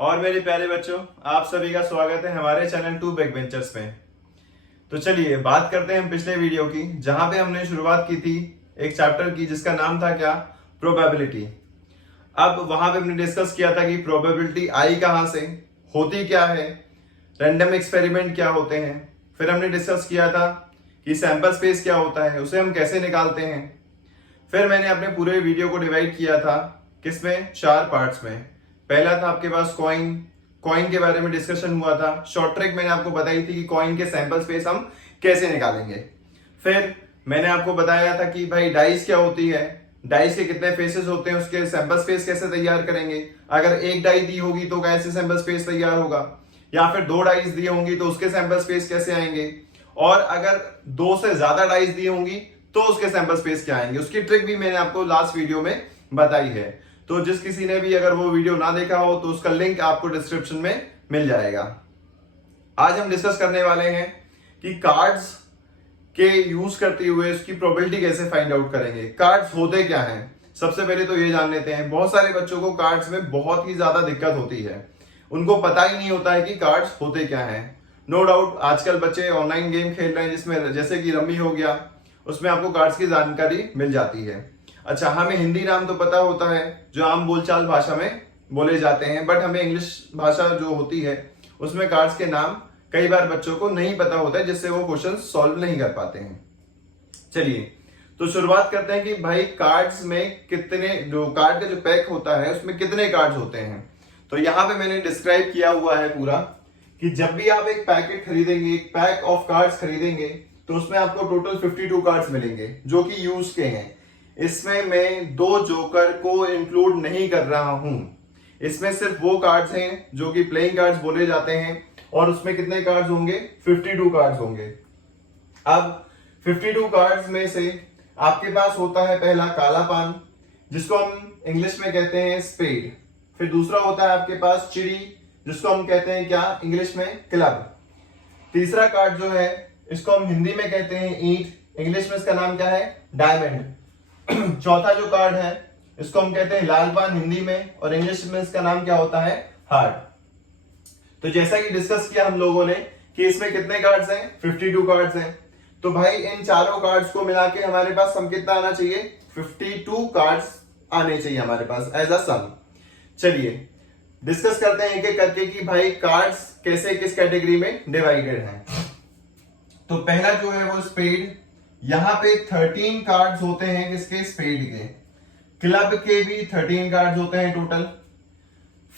और मेरे प्यारे बच्चों, आप सभी का स्वागत है हमारे चैनल टू बैक वेंचर्स में। तो चलिए बात करते हैं हम पिछले वीडियो की, जहां पे हमने शुरुआत की थी एक चैप्टर की जिसका नाम था क्या, प्रोबेबिलिटी। अब वहां पे हमने डिस्कस किया था कि प्रोबेबिलिटी आई कहां से, होती क्या है, रैंडम एक्सपेरिमेंट क्या होते हैं। फिर हमने डिस्कस किया था कि सैंपल स्पेस क्या होता है, उसे हम कैसे निकालते हैं। फिर मैंने अपने पूरे वीडियो को डिवाइड किया था किसमें, 4 पार्ट्स में। पहला था आपके पास कॉइन, कॉइन के बारे में डिस्कशन हुआ था। शॉर्ट ट्रिक मैंने आपको बताई थी कि कॉइन के सैंपल स्पेस हम कैसे निकालेंगे। फिर मैंने आपको बताया था कि भाई डाइस क्या होती है, डाइस के कितने फेसेस होते हैं, उसके सैंपल स्पेस कैसे तैयार करेंगे। अगर एक डाई दी होगी तो कैसे सैंपल स्पेस तैयार होगा, या फिर 2 डाइस दी होंगी तो उसके सैंपल स्पेस कैसे आएंगे, और अगर 2 से ज्यादा डाइस दी होंगी तो उसके सैंपल स्पेस क्या आएंगे। उसकी ट्रिक भी मैंने आपको लास्ट वीडियो में बताई है। तो जिस किसी ने भी अगर वो वीडियो ना देखा हो तो उसका लिंक आपको डिस्क्रिप्शन में मिल जाएगा। आज हम डिस्कस करने वाले हैं कि कार्ड्स के यूज करते हुए उसकी प्रोबेबिलिटी कैसे फाइंड आउट करेंगे। कार्ड्स होते क्या हैं, सबसे पहले तो ये जान लेते हैं। बहुत सारे बच्चों को कार्ड्स में बहुत ही ज्यादा दिक्कत होती है, उनको पता ही नहीं होता है कि कार्ड्स होते क्या हैं। नो डाउट आजकल बच्चे ऑनलाइन गेम खेल रहे हैं जिसमें जैसे कि रम्मी हो गया, उसमें आपको कार्ड्स की जानकारी मिल जाती है। अच्छा, हमें हिंदी नाम तो पता होता है जो आम बोलचाल भाषा में बोले जाते हैं, बट हमें इंग्लिश भाषा जो होती है उसमें कार्ड्स के नाम कई बार बच्चों को नहीं पता होता है, जिससे वो क्वेश्चन सॉल्व नहीं कर पाते हैं। चलिए तो शुरुआत करते हैं कि भाई कार्ड्स में कितने, जो कार्ड का जो पैक होता है उसमें कितने कार्ड्स होते हैं। तो यहां पे मैंने डिस्क्राइब किया हुआ है पूरा कि जब भी आप एक पैकेट खरीदेंगे, एक पैक ऑफ कार्ड्स खरीदेंगे, तो उसमें आपको टोटल 52 कार्ड्स मिलेंगे जो कि यूज के हैं। इसमें मैं 2 जोकर को इंक्लूड नहीं कर रहा हूं। इसमें सिर्फ वो कार्ड्स हैं जो कि प्लेइंग कार्ड्स बोले जाते हैं, और उसमें कितने कार्ड्स होंगे, 52 कार्ड्स होंगे। अब 52 कार्ड्स में से आपके पास होता है पहला काला पान, जिसको हम इंग्लिश में कहते हैं स्पेड। फिर दूसरा होता है आपके पास चिड़ी, जिसको हम कहते हैं क्या, इंग्लिश में क्लब। तीसरा कार्ड जो है इसको हम हिंदी में कहते हैं ईंट, इंग्लिश में इसका नाम क्या है, डायमंड। चौथा जो कार्ड है इसको हम कहते हैं लाल पान हिंदी में, और इंग्लिश में इसका नाम क्या होता है, हार्ट। तो जैसा कि डिस्कस किया हम लोगों ने कि इसमें कितने कार्ड्स हैं, 52 कार्ड्स हैं। तो भाई इन चारों कार्ड्स को मिला के हमारे पास सम कितना आना चाहिए, 52 कार्ड्स आने चाहिए हमारे पास एज अ सम। चलिए डिस्कस करते हैं एक एक करके कि भाई कार्ड्स कैसे किस कैटेगरी में डिवाइडेड हैं। तो पहला जो है वो स्पेड, यहां पे 13 कार्ड्स होते हैं किसके, स्पेड के। क्लब के भी 13 कार्ड्स होते हैं टोटल।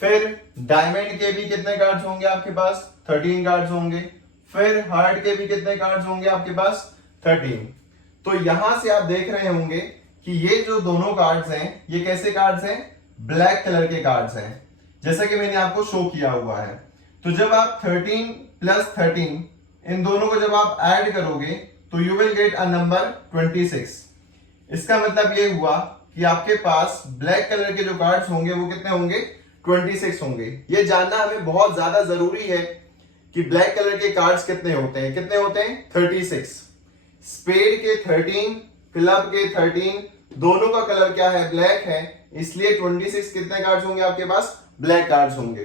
फिर डायमंड के भी कितने कार्ड्स होंगे आपके पास, 13 कार्ड्स होंगे। फिर हार्ट के भी कितने कार्ड्स होंगे आपके पास, 13। तो यहां से आप देख रहे होंगे कि ये जो दोनों कार्ड्स हैं ये कैसे कार्ड्स हैं, ब्लैक कलर के कार्ड्स हैं, जैसा कि मैंने आपको शो किया हुआ है। तो जब आप 13 प्लस 13 इन दोनों को जब आप ऐड करोगे तो you will get a number 26। इसका मतलब ये हुआ कि आपके पास ब्लैक कलर के जो कार्ड्स होंगे वो कितने होंगे, 26 होंगे। ये जानना हमें बहुत ज्यादा जरूरी है कि ब्लैक कलर के कार्ड्स कितने होते हैं, कितने होते हैं, 36। स्पेड के 13, क्लब के 13, दोनों का कलर क्या है, ब्लैक है, इसलिए 26 कितने कार्ड्स होंगे आपके पास, ब्लैक कार्ड्स होंगे।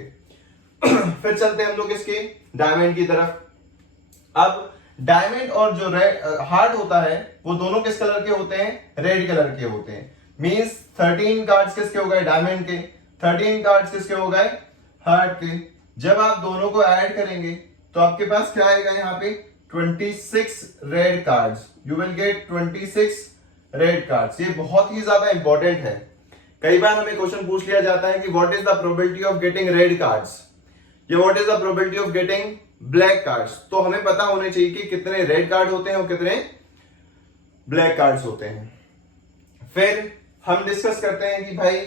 फिर चलते हैं हम लोग इसके डायमंड की तरफ। अब डायमंड और जो रेड हार्ट होता है वो दोनों किस कलर के होते हैं, रेड कलर के होते हैं। मींस 13 कार्ड्स किसके हो गए, डायमंड के, 13 कार्ड्स किसके हो गए, हार्ट के। जब आप दोनों को ऐड करेंगे तो आपके पास क्या आएगा, यहाँ पे 26 red cards, you will get 26 red cards. ये बहुत ही ज्यादा इंपॉर्टेंट है। कई बार हमें क्वेश्चन पूछ लिया जाता है कि what is the probability of getting red cards, या what is the probability of getting black cards. तो हमें पता होने चाहिए कि कितने रेड कार्ड होते हैं और कितने ब्लैक कार्ड्स होते हैं। फिर हम डिस्कस करते हैं कि भाई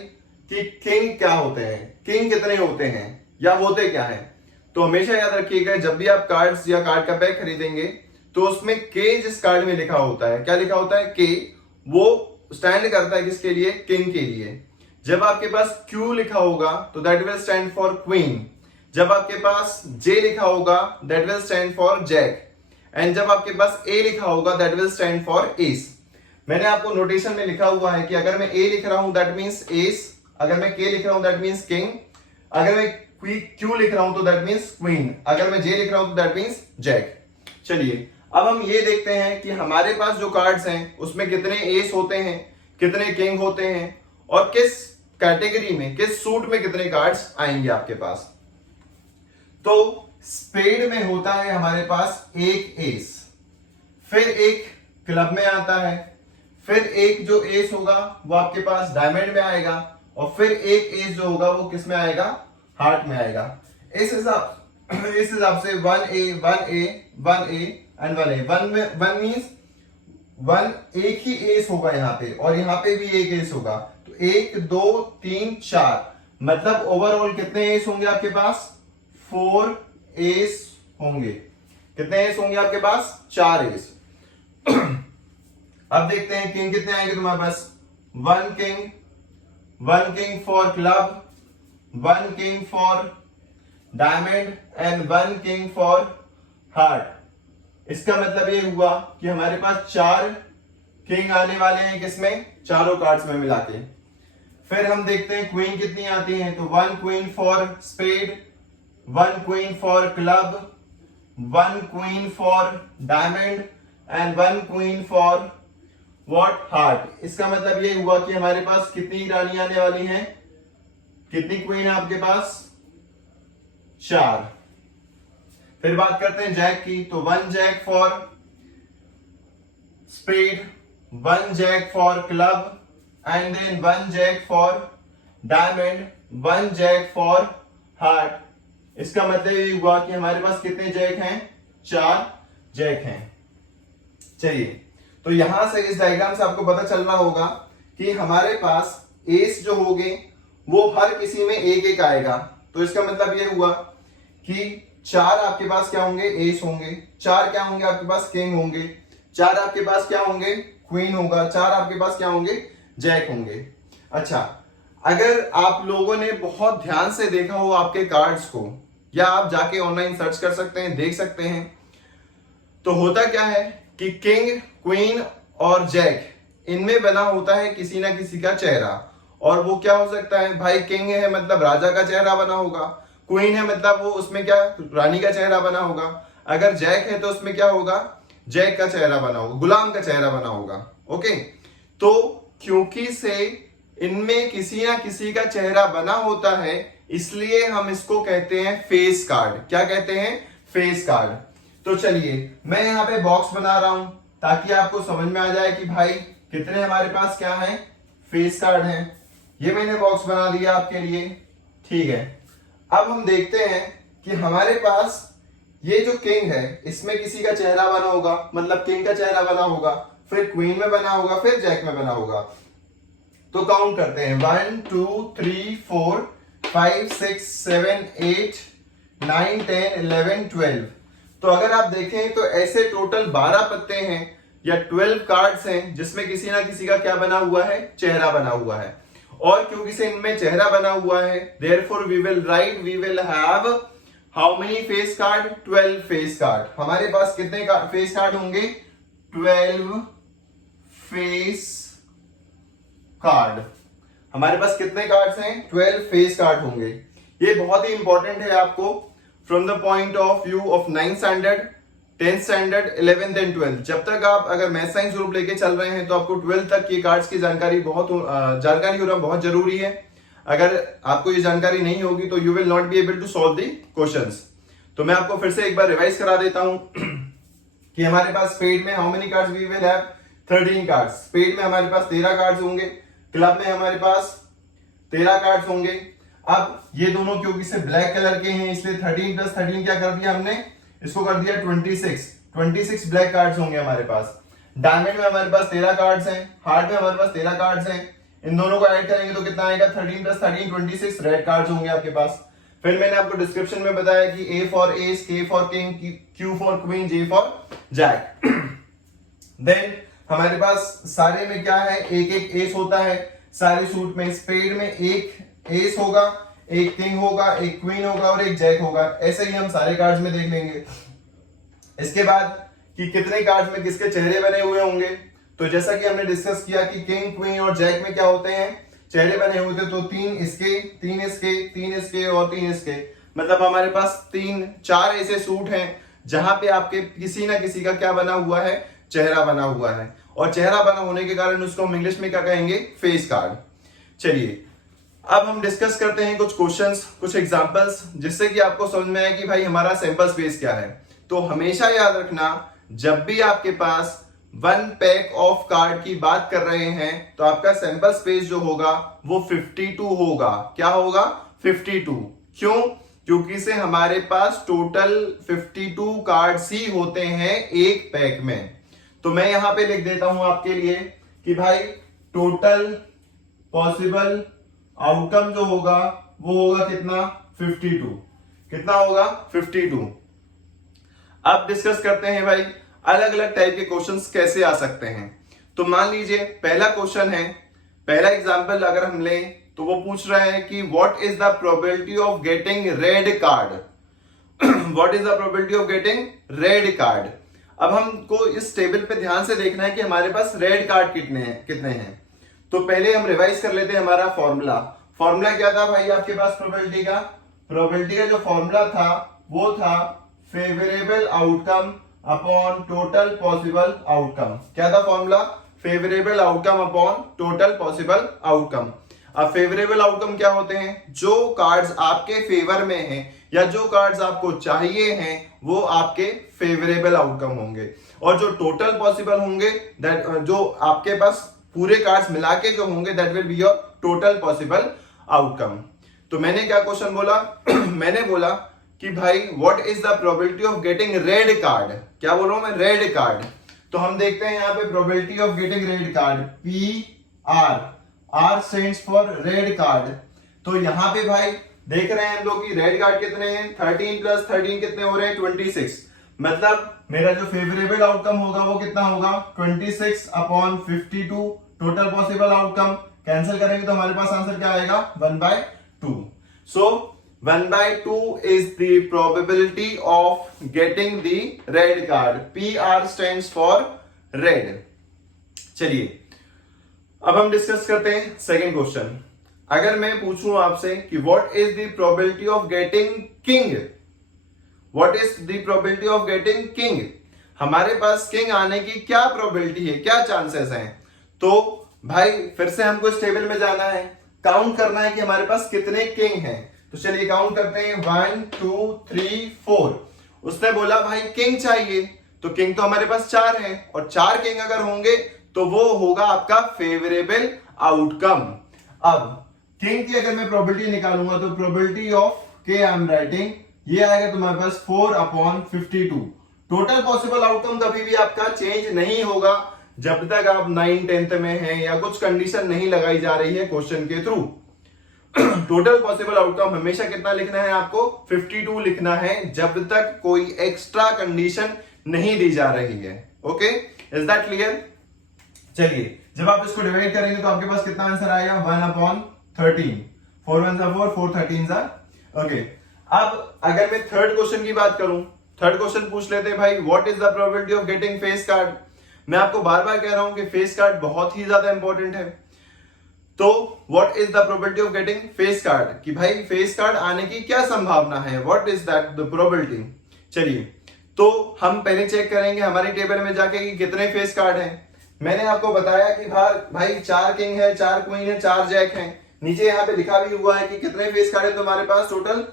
कि किंग क्या होते हैं, किंग कितने होते हैं या होते क्या हैं। तो हमेशा याद रखिएगा जब भी आप कार्ड्स या कार्ड का पैक खरीदेंगे तो उसमें के जिस कार्ड में लिखा होता है, क्या लिखा होता है, के, वो स्टैंड करता है किसके लिए, किंग के लिए। जब आपके पास क्यू लिखा होगा तो that will stand for queen. जब आपके पास जे लिखा होगा that will stand for jack, and जब आपके पास ए लिखा होगा that will stand for ace. मैंने आपको नोटेशन में लिखा हुआ है कि अगर मैं ए लिख रहा हूं दैट मींस एस, अगर मैं के लिख रहा हूं दैट मींस किंग, अगर मैं क्यू लिख रहा हूं तो दैट मीन्स क्वीन, अगर मैं जे लिख रहा हूं तो दैट मीन्स जैक। चलिए अब हम ये देखते हैं कि हमारे पास जो कार्ड्स हैं उसमें कितने एस होते हैं, कितने किंग होते हैं, और किस कैटेगरी में, किस सूट में कितने कार्ड्स आएंगे आपके पास। तो स्पेड में होता है हमारे पास एक एस, फिर एक क्लब में आता है, फिर एक जो एस होगा वो आपके पास डायमंड में आएगा, और फिर एक एस जो होगा वो किस में आएगा, हार्ट में आएगा। इस हिसाब से 1A 1A 1A and 1A, 1 means 1 एक ही एस होगा यहाँ पे, और यहाँ पे भी एक एस होगा, तो 1 2 3 4, मतलब ओवरऑल कितने एस होंगे आपके पास, 4 एस होंगे। कितने एस होंगे आपके पास, 4 एस। अब देखते हैं किंग कितने आएंगे तुम्हारे पास, 1 king for club, 1 king for diamond and 1 king for heart. इसका मतलब ये हुआ कि हमारे पास 4 किंग आने वाले हैं, किसमें, चारों कार्ड्स में मिला के। फिर हम देखते हैं क्वीन कितनी आती है, तो 1 queen for spade, 1 queen for club, 1 queen for diamond and 1 queen for what, heart. इसका मतलब ये हुआ कि हमारे पास कितनी रानी आने वाली हैं, कितनी क्वीन है आपके पास, 4। फिर बात करते हैं जैक की, तो 1 jack for spade, 1 jack for club and then 1 jack for diamond, 1 jack for heart. इसका मतलब ये हुआ कि हमारे पास कितने जैक हैं, 4 जैक हैं। चलिए, तो यहां से इस डायग्राम से आपको पता चलना होगा कि हमारे पास एस जो होंगे वो हर किसी में एक एक आएगा। तो इसका मतलब ये हुआ कि 4 आपके पास क्या होंगे, एस होंगे, 4 क्या होंगे आपके पास, किंग होंगे, 4 आपके पास क्या होंगे, क्वीन होगा, 4 आपके पास क्या होंगे, जैक होंगे। अच्छा, अगर आप लोगों ने बहुत ध्यान से देखा हो आपके कार्ड्स को, या आप जाके ऑनलाइन सर्च कर सकते हैं, देख सकते हैं, तो होता क्या है कि किंग, क्वीन और जैक, इनमें बना होता है किसी ना किसी का चेहरा। और वो क्या हो सकता है भाई, किंग है मतलब राजा का चेहरा बना होगा, क्वीन है मतलब वो उसमें क्या, रानी का चेहरा बना होगा, अगर जैक है तो उसमें क्या होगा, जैक का चेहरा बना होगा, गुलाम का चेहरा बना होगा। ओके, तो क्योंकि से इनमें किसी ना किसी का चेहरा बना होता है, इसलिए हम इसको कहते हैं फेस कार्ड। क्या कहते हैं, फेस कार्ड। तो चलिए मैं यहाँ पे बॉक्स बना रहा हूं ताकि आपको समझ में आ जाए कि भाई कितने हमारे पास क्या है, फेस कार्ड हैं। ये मैंने बॉक्स बना दिया आपके लिए, ठीक है। अब हम देखते हैं कि हमारे पास ये जो किंग है इसमें किसी का चेहरा बना होगा, मतलब किंग का चेहरा बना होगा, फिर क्वीन में बना होगा, फिर जैक में बना होगा। तो काउंट करते हैं, 1 2 3 4 5 6 7 8 9 10 11 12। तो अगर आप देखें तो ऐसे टोटल 12 पत्ते हैं या 12 कार्ड्स हैं जिसमें किसी ना किसी का क्या बना हुआ है, चेहरा बना हुआ है। और क्योंकि से इनमें चेहरा बना हुआ है, therefore we will have how many face card, 12 face card. हमारे पास कितने फेस कार्ड होंगे, 12 फेस कार्ड। हमारे पास कितने कार्ड्स हैं, 12 फेस कार्ड होंगे। ये बहुत ही इंपॉर्टेंट है आपको from the point of view of 9th standard, 10th standard, 11th and 12th। जब तक आप अगर मैथ साइंस ग्रुप लेके चल रहे हैं तो आपको 12th तक ये कार्ड्स की जानकारी होना बहुत जरूरी है। अगर आपको ये जानकारी नहीं होगी तो you will not be able to solve the questions. तो मैं आपको फिर से एक बार रिवाइज करा देता हूं कि हमारे पास स्पेड में how many cards we will have, 13 cards. Spade में हमारे पास 13 कार्ड्स होंगे, क्लब में हमारे पास 13 कार्ड्स होंगे। अब ये दोनों क्योंकि से ब्लैक कलर के हैं इसलिए 13 + 13 क्या कर दिया हमने, इसको कर दिया 26 ब्लैक कार्ड्स होंगे हमारे पास। डायमंड में हमारे पास 13 कार्ड्स हैं, हार्ट में हमारे पास 13 कार्ड्स हैं। इन दोनों को ऐड करेंगे तो कितना आएगा, 13 + 13 26 रेड कार्ड्स होंगे आपके पास। फिर मैंने आपको डिस्क्रिप्शन में बताया कि A for ace, K for king, Q for queen, J for jack. Then हमारे पास सारे में क्या है, एक एक एस होता है सारे सूट में। स्पेड में एक एस होगा, एक किंग होगा, एक क्वीन होगा और एक जैक होगा। ऐसे ही हम सारे कार्ड्स में देख लेंगे। इसके बाद कि कितने कार्ड्स में किसके चेहरे बने हुए होंगे, तो जैसा कि हमने डिस्कस किया कि किंग, क्वीन और जैक में क्या होते हैं, चेहरे बने हुए थे, तो 3 इसके, 3 इसके, 3 इसके और 3 इसके, मतलब हमारे पास 4 ऐसे सूट हैं जहां पे आपके किसी ना किसी का क्या बना हुआ है, चेहरा बना हुआ है, और चेहरा बना होने के कारण उसको हम इंग्लिश में क्या कहेंगे, फेस कार्ड। चलिए अब हम डिस्कस करते हैं कुछ क्वेश्चंस, कुछ एग्जांपल्स, जिससे कि आपको समझ में आए कि भाई हमारा सैंपल स्पेस क्या है। तो हमेशा याद रखना, जब भी आपके पास 1 पैक ऑफ कार्ड की बात कर रहे हैं तो आपका सैंपल स्पेस जो होगा वो 52 होगा। क्या होगा, 52। क्यों? क्योंकि से हमारे पास टोटल 52 कार्ड्स ही होते हैं एक पैक में। तो मैं यहां पे लिख देता हूं आपके लिए कि भाई टोटल पॉसिबल आउटकम जो होगा वो होगा कितना, 52। कितना होगा, 52। अब डिस्कस करते हैं भाई अलग अलग टाइप के क्वेश्चंस कैसे आ सकते हैं। तो मान लीजिए पहला क्वेश्चन है, पहला एग्जांपल अगर हम लें तो वो पूछ रहा है कि what is the probability of getting red card. What is the probability of getting red card. अब हमको इस टेबल पे ध्यान से देखना है कि हमारे पास रेड कार्ड कितने हैं। तो पहले हम रिवाइज कर लेते हैं हमारा फॉर्मूला। फॉर्मूला क्या था भाई आपके पास प्रोबेबिलिटी का? प्रोबेबिलिटी का जो फॉर्मूला था वो था favourable outcome upon total possible outcome. क्या था formula? Favourable outcome upon total possible outcome. अब फेवरेबल आउटकम क्या होते हैं? जो कार्ड्स आपके फेवर में हैं या जो कार्ड्स आपको चाहिए हैं वो आपके फेवरेबल आउटकम होंगे, और जो टोटल पॉसिबल होंगे दैट जो आपके पास पूरे कार्ड्स मिला के जो होंगे that will be your total possible outcome. तो मैंने क्या क्वेश्चन बोला? मैंने बोला कि भाई what is the probability of getting red card. क्या बोल रहा हूं मैं? Red card. तो हम देखते हैं यहाँ पे probability of getting red card, PR, R stands for red card. तो यहाँ पे भाई देख रहे हैं हम लोग कि रेड कार्ड कितने हैं, 13 प्लस 13 कितने हो रहे हैं, 26। मतलब मेरा जो फेवरेबल आउटकम होगा वो कितना होगा, 26 upon 52 total possible outcome. Cancel करेंगे तो हमारे पास आंसर क्या आएगा, 1/2। सो 1/2 is the probability of getting the red card. PR stands for red. चलिए अब हम डिस्कस करते हैं सेकंड क्वेश्चन। अगर मैं पूछूं आपसे कि what is the probability of getting king, what is the probability of getting king, हमारे पास किंग आने की क्या प्रोबेबिलिटी है, क्या चांसेस हैं। तो भाई फिर से हमको इस टेबल में जाना है, काउंट करना है कि हमारे पास कितने किंग हैं। तो चलिए काउंट करते हैं, 1 2 3 4। उसने बोला भाई किंग चाहिए, तो किंग तो हमारे पास 4 हैं, और 4 किंग अगर होंगे तो वो होगा आपका फेवरेबल आउटकम। अब किंग की अगर मैं प्रोबेबिलिटी निकालूंगा तो प्रोबेबिलिटी ऑफ के आई एम राइटिंग, ये आएगा तुम्हारे पास 4/52। टोटल पॉसिबल आउटकम कभी भी आपका चेंज नहीं होगा जब तक आप 9 10th में हैं या कुछ कंडीशन नहीं लगाई जा रही है क्वेश्चन के थ्रू। टोटल पॉसिबल आउटकम हमेशा कितना लिखना है आपको, 52 लिखना है जब तक कोई एक्स्ट्रा कंडीशन नहीं दी जा रही है। Okay, is that clear? चलिए जब आप इसको डिवाइड करेंगे तो आपके पास कितना आंसर आएगा, 1/13। 4 1 4 4 13 ओके। अब अगर मैं थर्ड क्वेश्चन की बात करूं, थर्ड क्वेश्चन पूछ लेते हैं भाई what is the probability of getting face card. मैं आपको बार बार कह रहा हूं कि फेस कार्ड बहुत ही ज्यादा इंपॉर्टेंट है। तो what is the probability of getting face card, कि भाई फेस कार्ड आने की क्या संभावना है, what is that the probability. चलिए तो हम पहले चेक करेंगे हमारे टेबल में जाके कि कितने फेस कार्ड हैं। मैंने आपको बताया कि भाई 4 किंग है, 4 क्वीन है, 4 जैक हैं। नीचे यहाँ पे लिखा भी हुआ है कि कितने फेस कार्ड है तुम्हारे पास, total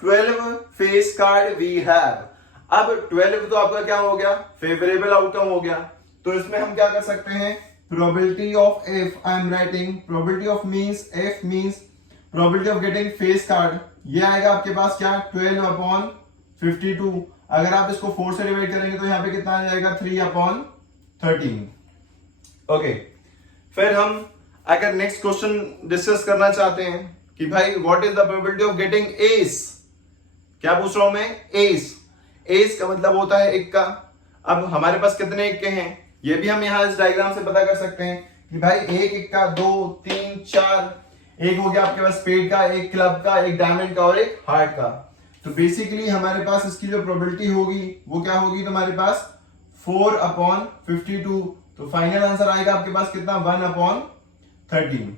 12 face card we have. अब 12 तो आपका क्या हो गया, फेवरेबल आउटकम हो गया। तो इसमें हम क्या कर सकते हैं, probability of F, I am writing probability of means, F means probability of getting face card, ये आएगा आपके पास क्या, 12/52। अगर आप इसको 4 से डिवाइड करेंगे तो यहाँ पे कितना आ जाएगा, 3/13। ओके, फिर हम अगर नेक्स्ट क्वेश्चन डिस्कस करना चाहते हैं कि भाई what is the probability of getting S. क्या पूछ रहा हूं मैं, एस। एस का मतलब होता है इक्का। अब हमारे पास कितने इक्के हैं ये भी हम यहां इस डायग्राम से पता कर सकते हैं कि भाई 1 इक्का, 2 3 4, एक हो गया आपके पास स्पेड का, एक क्लब का, एक डायमंड का और एक हार्ट का। तो बेसिकली हमारे पास इसकी जो प्रोबेबिलिटी होगी वो क्या होगी तुम्हारे पास, 4/52। तो फाइनल आंसर आएगा आपके पास कितना, 1/13।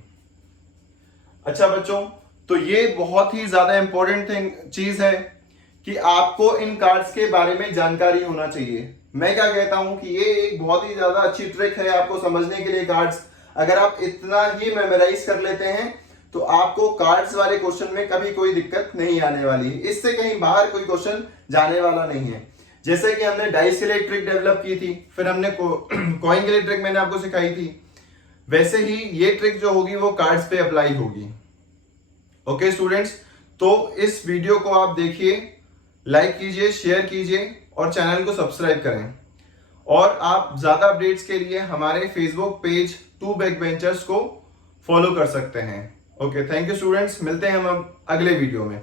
अच्छा बच्चों, तो ये बहुत ही ज्यादा इंपॉर्टेंट चीज है कि आपको इन कार्ड्स के बारे में जानकारी होना चाहिए। मैं क्या कहता हूं कि ये एक बहुत ही ज्यादा अच्छी ट्रिक है आपको समझने के लिए। कार्ड्स अगर आप इतना ही मेमोराइज कर लेते हैं तो आपको कार्ड्स वाले क्वेश्चन में कभी कोई दिक्कत नहीं आने वाली है। इससे कहीं बाहर कोई क्वेश्चन जाने वाला नहीं है। जैसे कि हमने डाइस के लिए ट्रिक डेवलप की थी, फिर हमने कॉइन के लिए ट्रिक मैंने आपको सिखाई थी, वैसे ही ये ट्रिक जो होगी वो कार्ड्स पे अप्लाई होगी। ओके स्टूडेंट्स, तो इस वीडियो को आप देखिए, लाइक कीजिए, शेयर कीजिए और चैनल को सब्सक्राइब करें। और आप ज्यादा अपडेट्स के लिए हमारे Facebook page two back benchers को फॉलो कर सकते हैं। ओके, थैंक यू स्टूडेंट्स, मिलते हैं हम अब अगले वीडियो में।